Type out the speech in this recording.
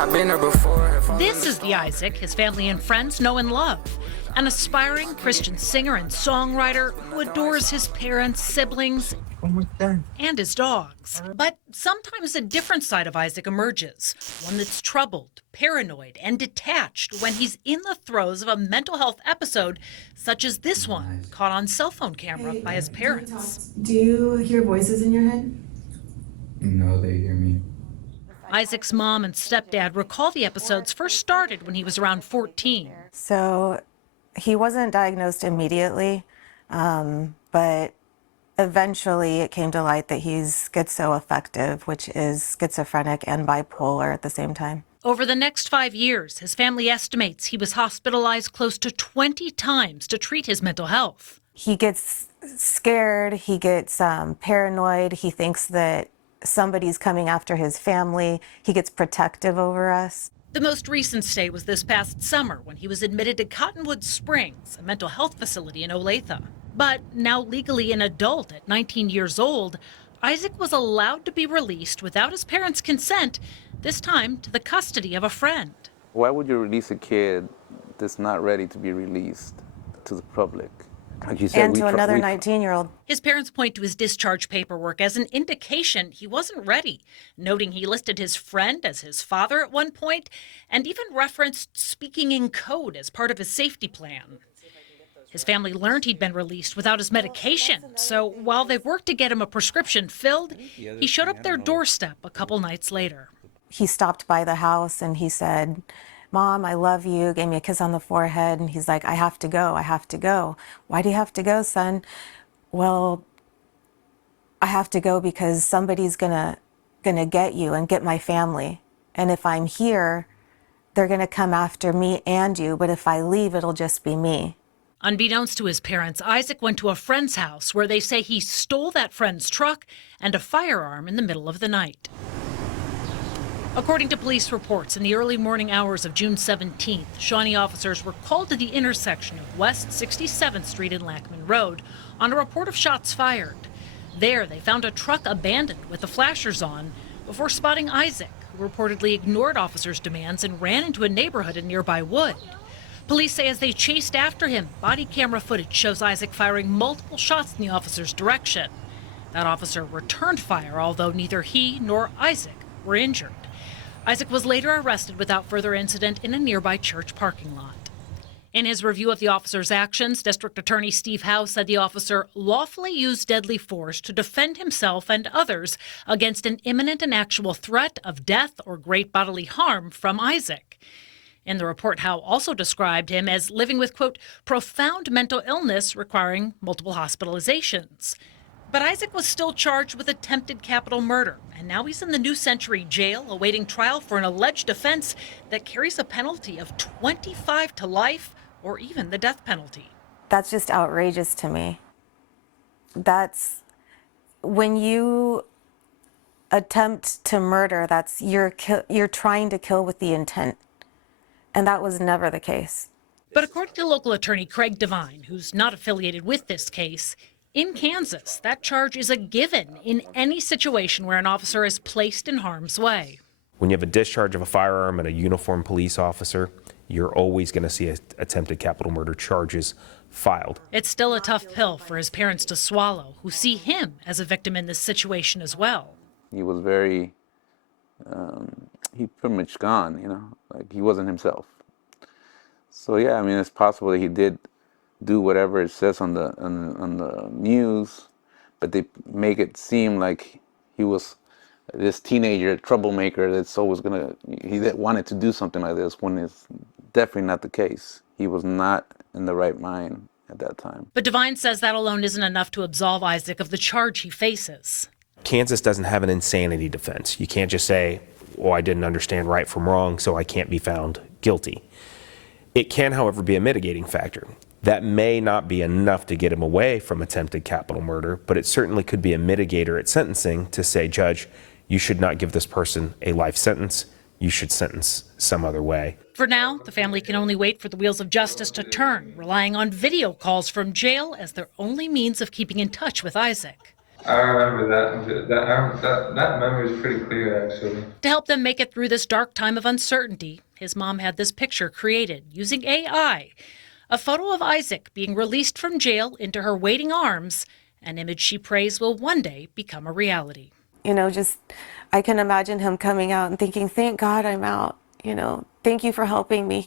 I've been there before. This is the Isaac his family and friends know and love. An aspiring Christian singer and songwriter who adores his parents, siblings, and his dogs. But sometimes a different side of Isaac emerges, one that's troubled, paranoid, and detached when he's in the throes of a mental health episode such as this one, caught on cell phone camera by his parents. Do you hear voices in your head? No, they hear me. Isaac's mom and stepdad recall the episodes first started when he was around 14. So he wasn't diagnosed immediately, but eventually it came to light that he's schizoaffective, which is schizophrenic and bipolar at the same time. Over the next 5 years, his family estimates he was hospitalized close to 20 times to treat his mental health. He gets scared, he gets paranoid, he thinks that somebody's coming after his family, he gets protective over us. The most recent stay was this past summer when he was admitted to Cottonwood Springs, a mental health facility in Olathe. But now legally an adult at 19 years old, Isaac was allowed to be released without his parents' consent, this time to the custody of a friend. Why would you release a kid that's not ready to be released to the public? Like you said, and to another 19-year-old. His parents point to his discharge paperwork as an indication he wasn't ready, noting he listed his friend as his father at one point and even referenced speaking in code as part of his safety plan. His family learned he'd been released without his medication, so while they've worked to get him a prescription filled, he showed up their doorstep a couple nights later. He stopped by the house and he said, "Mom, I love you," gave me a kiss on the forehead, and he's like, I have to go, I have to go. Why do you have to go, son? Well, I have to go because somebody's gonna get you and get my family. And if I'm here, they're gonna come after me and you, but if I leave, it'll just be me. Unbeknownst to his parents, Isaac went to a friend's house where they say he stole that friend's truck and a firearm in the middle of the night. According to police reports, in the early morning hours of June 17th, Shawnee officers were called to the intersection of West 67th Street and Lackman Road on a report of shots fired. There, they found a truck abandoned with the flashers on before spotting Isaac, who reportedly ignored officers' demands and ran into a neighborhood in nearby wood. Police say as they chased after him, body camera footage shows Isaac firing multiple shots in the officer's direction. That officer returned fire, although neither he nor Isaac were injured. Isaac was later arrested without further incident in a nearby church parking lot. In his review of the officer's actions, District Attorney Steve Howe said the officer lawfully used deadly force to defend himself and others against an imminent and actual threat of death or great bodily harm from Isaac. In the report, Howe also described him as living with, quote, profound mental illness requiring multiple hospitalizations. But Isaac was still charged with attempted capital murder, and now he's in the New Century Jail awaiting trial for an alleged offense that carries a penalty of 25 to life or even the death penalty. That's just outrageous to me. That's when you attempt to murder, that's you're trying to kill with the intent. And that was never the case. But according to local attorney Craig Devine, who's not affiliated with this case, in Kansas, that charge is a given in any situation where an officer is placed in harm's way. When you have a discharge of a firearm and a uniformed police officer, you're always going to see attempted capital murder charges filed. It's still a tough pill for his parents to swallow, who see him as a victim in this situation as well. He was very, he pretty much gone, you know, like he wasn't himself. So yeah, I mean, it's possible that he did do whatever it says on the news, but they make it seem like he was this teenager troublemaker that's always he wanted to do something like this, when it's definitely not the case. He was not in the right mind at that time. But Devine says that alone isn't enough to absolve Isaac of the charge he faces. Kansas doesn't have an insanity defense. You can't just say, well, I didn't understand right from wrong, so I can't be found guilty. It can, however, be a mitigating factor. That may not be enough to get him away from attempted capital murder, but it certainly could be a mitigator at sentencing to say, Judge, you should not give this person a life sentence. You should sentence some other way. For now, the family can only wait for the wheels of justice to turn, relying on video calls from jail as their only means of keeping in touch with Isaac. I remember that memory is pretty clear, actually. To help them make it through this dark time of uncertainty, his mom had this picture created using AI. A photo of Isaac being released from jail into her waiting arms, an image she prays will one day become a reality. You know, just I can imagine him coming out and thinking, thank God I'm out. You know, thank you for helping me.